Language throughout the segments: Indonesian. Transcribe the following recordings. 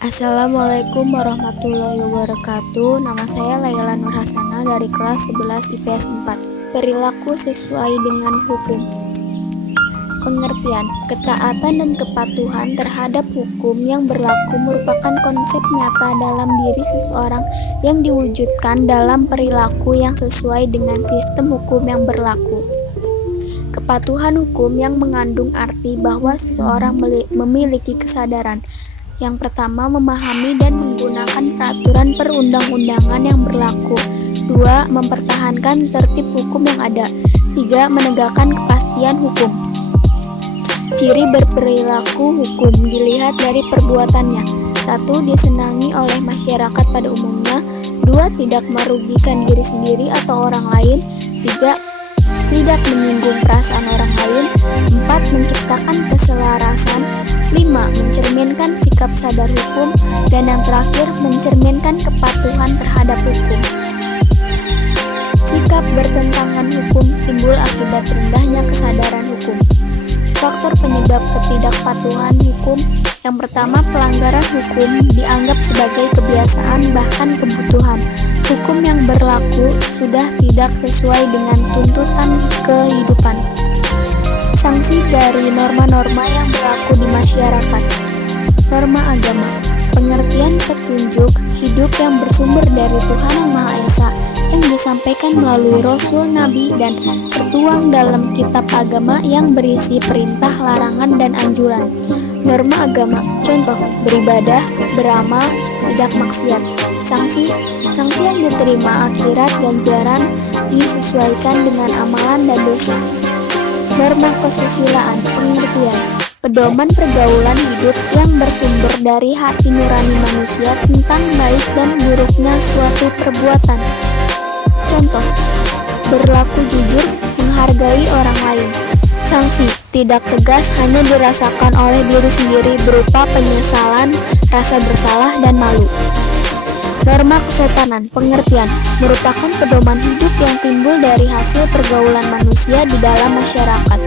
Assalamualaikum warahmatullahi wabarakatuh. Nama saya Laila Nur Hasanah dari kelas 11 IPS 4. Perilaku sesuai dengan hukum. Pengertian, ketaatan dan kepatuhan terhadap hukum yang berlaku merupakan konsep nyata dalam diri seseorang yang diwujudkan dalam perilaku yang sesuai dengan sistem hukum yang berlaku. Kepatuhan hukum yang mengandung arti bahwa seseorang memiliki kesadaran. Yang pertama, memahami dan menggunakan peraturan perundang-undangan yang berlaku. 2. Mempertahankan tertib hukum yang ada. 3. Menegakkan kepastian hukum. Ciri berperilaku hukum dilihat dari perbuatannya. 1. Disenangi oleh masyarakat pada umumnya. 2. Tidak merugikan diri sendiri atau orang lain. 3. Tidak menyinggung perasaan orang lain. 4. Menciptakan keselarasan. 5. Mencerminkan sikap sadar hukum. Dan yang terakhir, mencerminkan kepatuhan terhadap hukum. Sikap bertentangan hukum timbul akibat rendahnya kesadaran hukum. Faktor penyebab ketidakpatuhan hukum. Yang pertama, pelanggaran hukum dianggap sebagai kebiasaan bahkan kebutuhan. Hukum yang berlaku sudah tidak sesuai dengan tuntutan kehidupan. Sanksi dari norma-norma yang berlaku di masyarakat. Norma agama, pengertian petunjuk hidup yang bersumber dari Tuhan Yang Maha Esa yang disampaikan melalui Rasul, Nabi, dan tertuang dalam kitab agama yang berisi perintah, larangan, dan anjuran. Norma agama, contoh, beribadah, beramal, tidak maksiat. Sanksi yang diterima akhirat ganjaran disesuaikan dengan amalan dan dosa. Norma kesusilaan, pengertian, pedoman pergaulan hidup yang bersumber dari hati nurani manusia tentang baik dan buruknya suatu perbuatan. Contoh, berlaku jujur, menghargai orang lain. Sanksi tidak tegas hanya dirasakan oleh diri sendiri berupa penyesalan, rasa bersalah, dan malu. Norma kesopanan, pengertian, merupakan pedoman hidup yang timbul dari hasil pergaulan manusia di dalam masyarakat.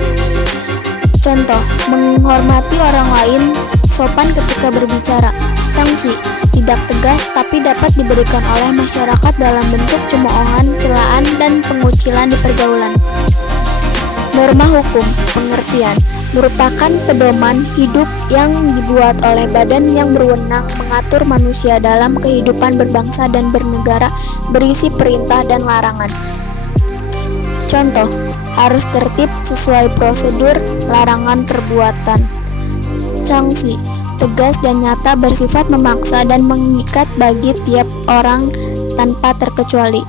Contoh, menghormati orang lain, sopan ketika berbicara. Sanksi tidak tegas tapi dapat diberikan oleh masyarakat dalam bentuk cemoohan, celaan, dan pengucilan di pergaulan. Norma hukum, pengertian, merupakan pedoman hidup yang dibuat oleh badan yang berwenang mengatur manusia dalam kehidupan berbangsa dan bernegara, berisi perintah dan larangan. Contoh, harus tertib sesuai prosedur, larangan perbuatan. Sanksi, tegas dan nyata, bersifat memaksa dan mengikat bagi tiap orang tanpa terkecuali.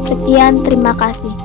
Sekian, terima kasih.